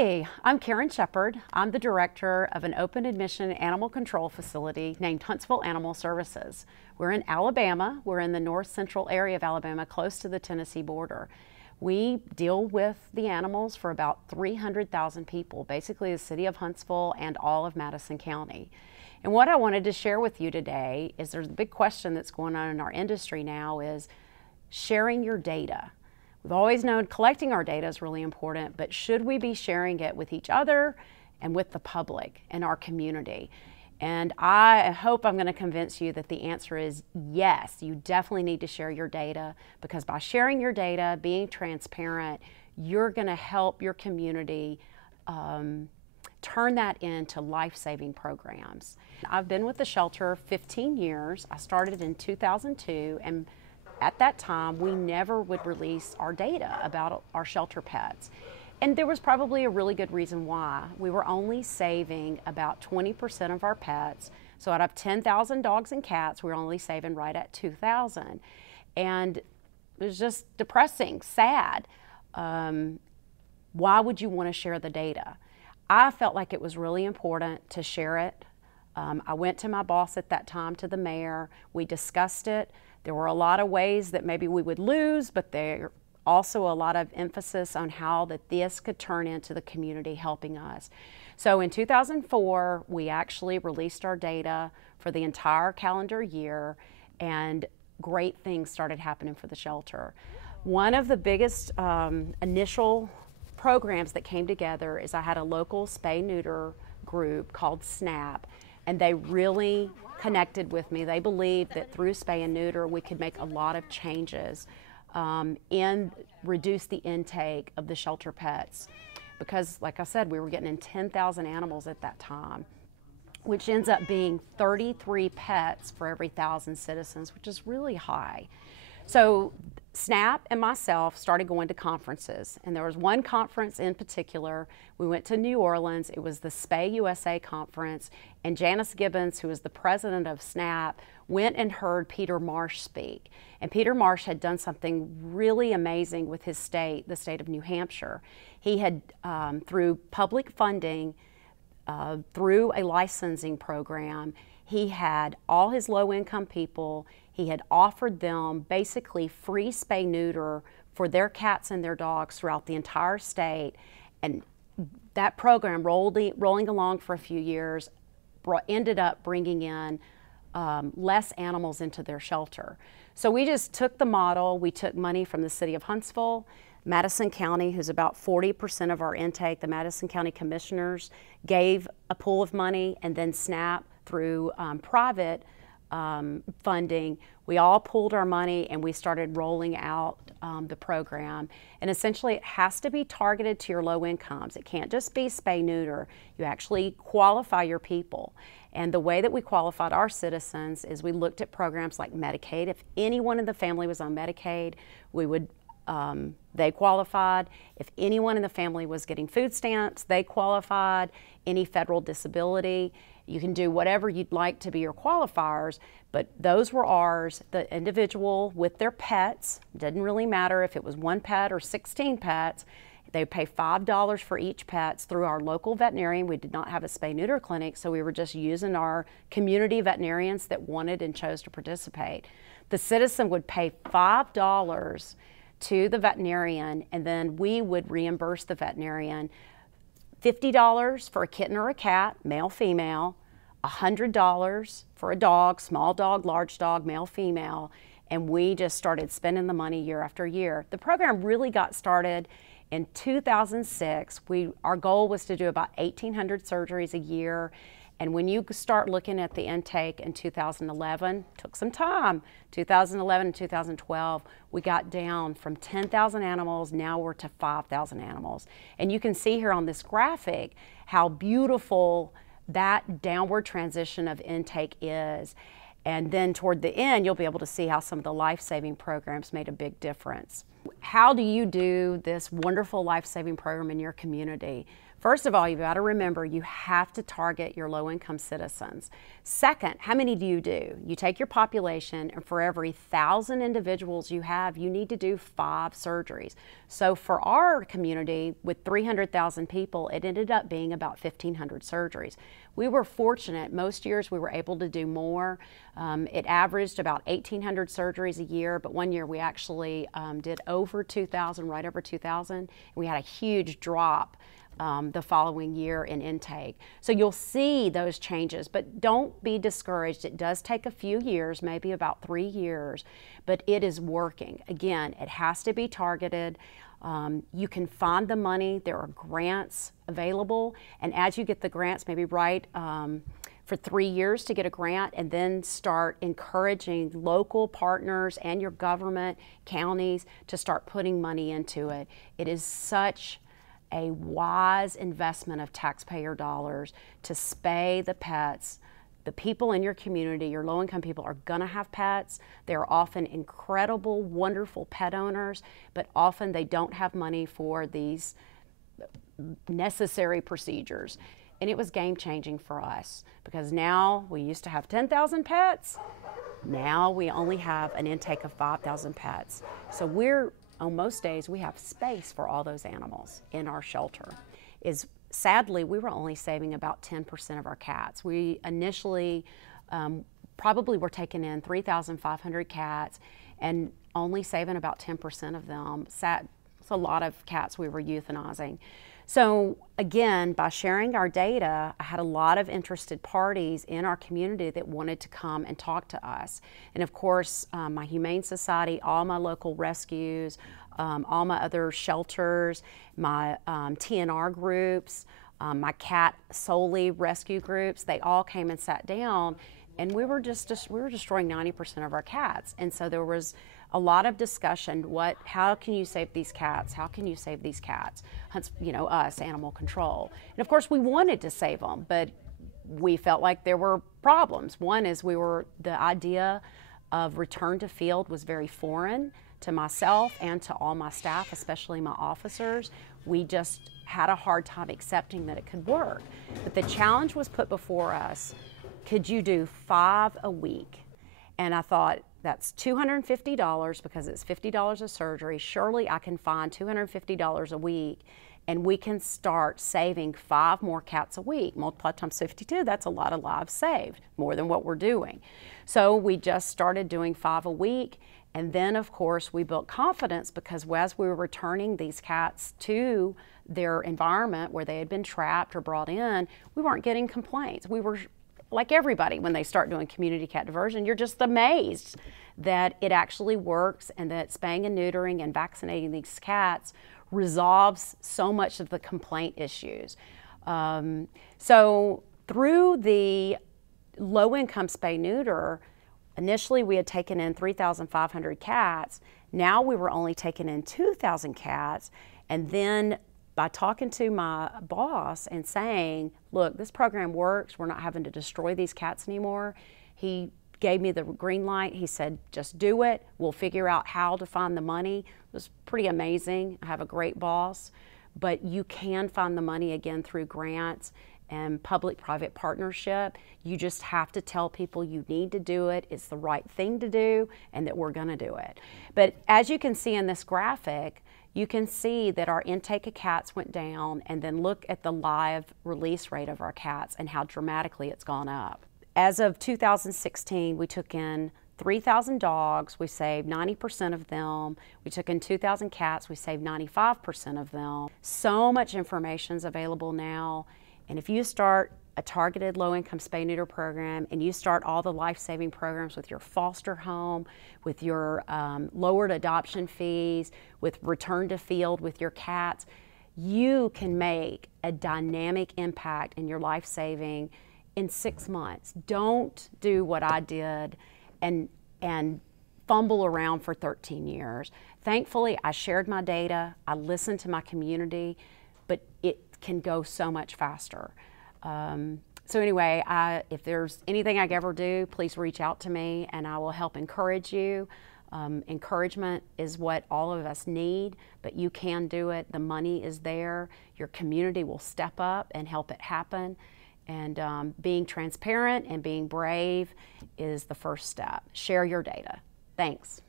Hi, I'm Karen Shepard. I'm the director of an open admission animal control facility named Hunstville Animal Services. We're in Alabama. We're in the north central area of Alabama, close to the Tennessee border. We deal with the animals for about 300,000 people, basically the city of Huntsville and all of Madison County. And what I wanted to share with you today is there's a big question that's going on in our industry now is sharing your data. We've always known collecting our data is really important, but should we be sharing it with each other and with the public and our community? And I hope I'm going to convince you that the answer is yes, you definitely need to share your data, because by sharing your data, being transparent, you're going to help your community turn that into life-saving programs. I've been with the shelter 15 years. I started in 2002, and at that time, we never would release our data about our shelter pets. And there was probably a really good reason why. We were only saving about 20% of our pets. So out of 10,000 dogs and cats, we were only saving right at 2,000. And it was just depressing, sad. Why would you want to share the data? I felt like it was really important to share it. I went to my boss at that time, to the mayor. We discussed it. There were a lot of ways that maybe we would lose, but there also a lot of emphasis on how that this could turn into the community helping us. So in 2004, we actually released our data for the entire calendar year, and great things started happening for the shelter. One of the biggest initial programs that came together is I had a local spay-neuter group called SNAP, and they really connected with me. They believed that through spay and neuter we could make a lot of changes and reduce the intake of the shelter pets. Because like I said, we were getting in 10,000 animals at that time, which ends up being 33 pets for every 1,000 citizens, which is really high. So SNAP and myself started going to conferences, and there was one conference in particular. We went to New Orleans. It was the Spay USA conference, and Janice Gibbons, who was the president of SNAP, went and heard Peter Marsh speak. And Peter Marsh had done something really amazing with his state, the state of New Hampshire. He had, through public funding, through a licensing program, he had all his low-income people, he had offered them basically free spay-neuter for their cats and their dogs throughout the entire state. And that program, rolling along for a few years, ended up bringing in less animals into their shelter. So we just took the model. We took money from the city of Huntsville, Madison County, who's about 40% of our intake. The Madison County commissioners gave a pool of money, and then SNAP through private funding. We all pooled our money and we started rolling out the program. And essentially it has to be targeted to your low incomes. It can't just be spay-neuter. You actually qualify your people. And the way that we qualified our citizens is we looked at programs like Medicaid. If anyone in the family was on Medicaid, we would they qualified. If anyone in the family was getting food stamps, they qualified. Any federal disability. You can do whatever you'd like to be your qualifiers, but those were ours. The individual with their pets, didn't really matter if it was one pet or 16 pets, they would pay $5 for each pet through our local veterinarian. We did not have a spay-neuter clinic, so we were just using our community veterinarians that wanted and chose to participate. The citizen would pay $5 to the veterinarian, and then we would reimburse the veterinarian $50 for a kitten or a cat, male, female, $100 for a dog, small dog, large dog, male, female, and we just started spending the money year after year. The program really got started in 2006. Our goal was to do about 1,800 surgeries a year, and when you start looking at the intake in 2011, took some time, 2011 and 2012, we got down from 10,000 animals, now we're to 5,000 animals. And you can see here on this graphic how beautiful that downward transition of intake is. And then toward the end, you'll be able to see how some of the life-saving programs made a big difference. how do you do this wonderful life-saving program in your community? First of all, you've got to remember you have to target your low-income citizens. Second, how many do? You take your population, and for every 1,000 individuals you have, you need to do 5 surgeries. So for our community, with 300,000 people, it ended up being about 1,500 surgeries. We were fortunate. Most years we were able to do more. It averaged about 1,800 surgeries a year, but one year we actually did over 2,000, right over 2,000. We had a huge drop the following year in intake. So you'll see those changes, but don't be discouraged. It does take a few years, maybe about 3 years, but it is working. Again, it has to be targeted. You can find the money. There are grants available, and as you get the grants, maybe write for 3 years to get a grant, and then start encouraging local partners and your government, counties, to start putting money into it. It is such a wise investment of taxpayer dollars to spay the pets. The people in your community, your low-income people, are going to have pets. They're often incredible, wonderful pet owners, but often they don't have money for these necessary procedures. And it was game-changing for us, because now we used to have 10,000 pets. Now we only have an intake of 5,000 pets. So on most days, we have space for all those animals in our shelter. Sadly, we were only saving about 10% of our cats. We initially probably were taking in 3,500 cats and only saving about 10% of them. It's a lot of cats we were euthanizing. So again, by sharing our data, I had a lot of interested parties in our community that wanted to come and talk to us. And of course, my Humane Society, all my local rescues, all my other shelters, my TNR groups, my cat solely rescue groups, they all came and sat down, and we were destroying 90% of our cats. And so there was a lot of discussion. How can you save these cats? How can you save these cats? Us, animal control. And of course, we wanted to save them, but we felt like there were problems. One is the idea of return to field was very foreign to myself and to all my staff, especially my officers. We just had a hard time accepting that it could work. But the challenge was put before us. Could you do 5 a week? And I thought, that's $250 because it's $50 a surgery. Surely I can find $250 a week, and we can start saving 5 more cats a week. Multiply times 52, that's a lot of lives saved, more than what we're doing. So we just started doing 5 a week, and then of course we built confidence, because as we were returning these cats to their environment where they had been trapped or brought in, we weren't getting complaints. We were like everybody, when they start doing community cat diversion, you're just amazed that it actually works, and that spaying and neutering and vaccinating these cats resolves so much of the complaint issues. So through the low-income spay-neuter, initially we had taken in 3,500 cats. Now we were only taking in 2,000 cats, and then by talking to my boss and saying, look, this program works, we're not having to destroy these cats anymore, he gave me the green light. He said, just do it. We'll figure out how to find the money. It was pretty amazing. I have a great boss, but you can find the money again through grants and public-private partnership. You just have to tell people you need to do it, it's the right thing to do, and that we're gonna do it. But as you can see in this graphic, you can see that our intake of cats went down, and then look at the live release rate of our cats and how dramatically it's gone up. As of 2016, we took in 3,000 dogs, we saved 90% of them. We took in 2,000 cats, we saved 95% of them. So much information is available now, and if you start a targeted low-income spay-neuter program, and you start all the life-saving programs with your foster home, with your lowered adoption fees, with return to field with your cats, you can make a dynamic impact in your life-saving in 6 months. Don't do what I did and fumble around for 13 years. Thankfully, I shared my data, I listened to my community, but it can go so much faster. So anyway, if there's anything I can ever do, please reach out to me, and I will help encourage you. Encouragement is what all of us need, but you can do it. The money is there. Your community will step up and help it happen. And being transparent and being brave is the first step. Share your data. Thanks.